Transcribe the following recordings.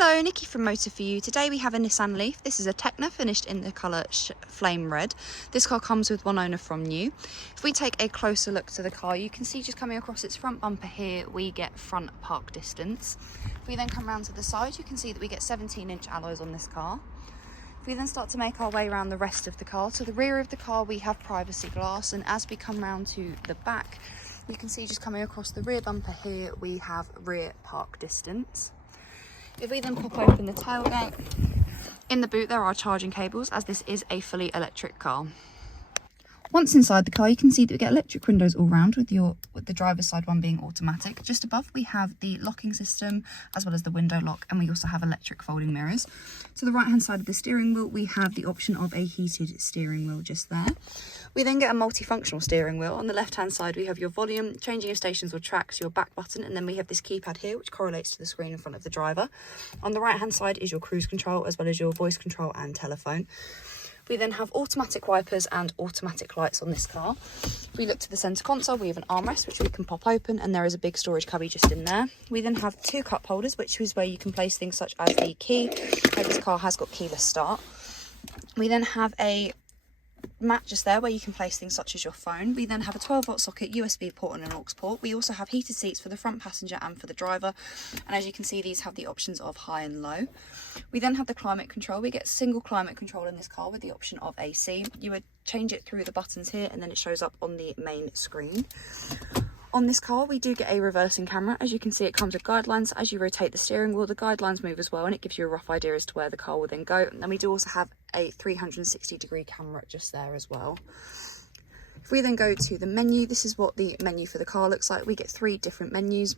Hello, Nikki from Motor For You. Today we have a Nissan Leaf. This is a TEKNA finished in the colour flame red. This car comes with one owner from new. If we take a closer look to the car, you can see just coming across its front bumper here, we get front park distance. If we then come round to the side, you can see that we get 17-inch alloys on this car. If we then start to make our way around the rest of the car, to the rear of the car we have privacy glass, and as we come round to the back, you can see just coming across the rear bumper here, we have rear park distance. If we then pop open the tailgate, in the boot there are charging cables, as this is a fully electric car. Once inside the car, you can see that we get electric windows all round, with the driver's side one being automatic. Just above we have the locking system as well as the window lock, and we also have electric folding mirrors. To the right hand side of the steering wheel we have the option of a heated steering wheel just there. We then get a multifunctional steering wheel. On the left hand side we have your volume, changing of stations or tracks, your back button, and then we have this keypad here which correlates to the screen in front of the driver. On the right hand side is your cruise control as well as your voice control and telephone. We then have automatic wipers and automatic lights on this car. If we look to the centre console, we have an armrest which we can pop open, and there is a big storage cubby just in there. We then have two cup holders, which is where you can place things such as the key, as this car has got keyless start. We then have a mat just there where you can place things such as your phone. We then have a 12-volt socket, USB port and an aux port. We also have heated seats for the front passenger and for the driver, and as you can see these have the options of high and low. We then have the climate control. We get single climate control in this car with the option of AC. You would change it through the buttons here and then it shows up on the main screen. On this car we do get a reversing camera. As you can see, it comes with guidelines. As you rotate the steering wheel, the guidelines move as well, and it gives you a rough idea as to where the car will then go. And then we do also have a 360-degree camera just there as well. If we then go to the menu, this is what the menu for the car looks like. We get three different menus.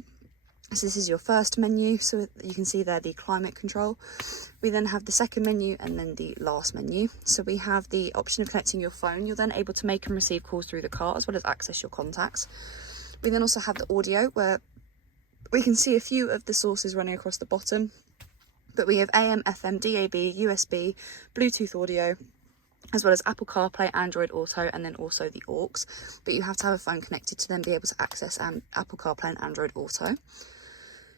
So this is your first menu, so you can see there the climate control. We then have the second menu and then the last menu. So we have the option of connecting your phone. You're then able to make and receive calls through the car as well as access your contacts. We then also have the audio, where we can see a few of the sources running across the bottom, but we have AM, FM, DAB, USB, Bluetooth audio, as well as Apple CarPlay, Android Auto, and then also the aux, but you have to have a phone connected to then be able to access Apple CarPlay and Android Auto.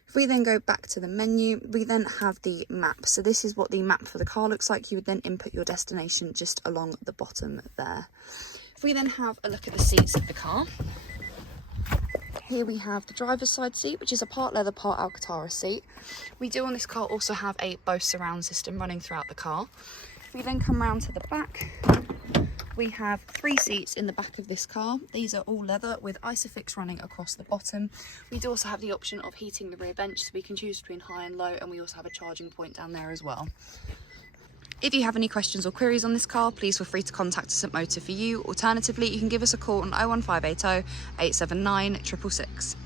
If we then go back to the menu, we then have the map. So this is what the map for the car looks like. You would then input your destination just along the bottom there. If we then have a look at the seats of the car, here we have the driver's side seat, which is a part leather, part Alcantara seat. We do on this car also have a Bose surround system running throughout the car. If we then come round to the back, we have three seats in the back of this car. These are all leather with Isofix running across the bottom. We do also have the option of heating the rear bench, so we can choose between high and low, and we also have a charging point down there as well. If you have any questions or queries on this car, please feel free to contact us at Motor For You. Alternatively, you can give us a call on 01580 879 666.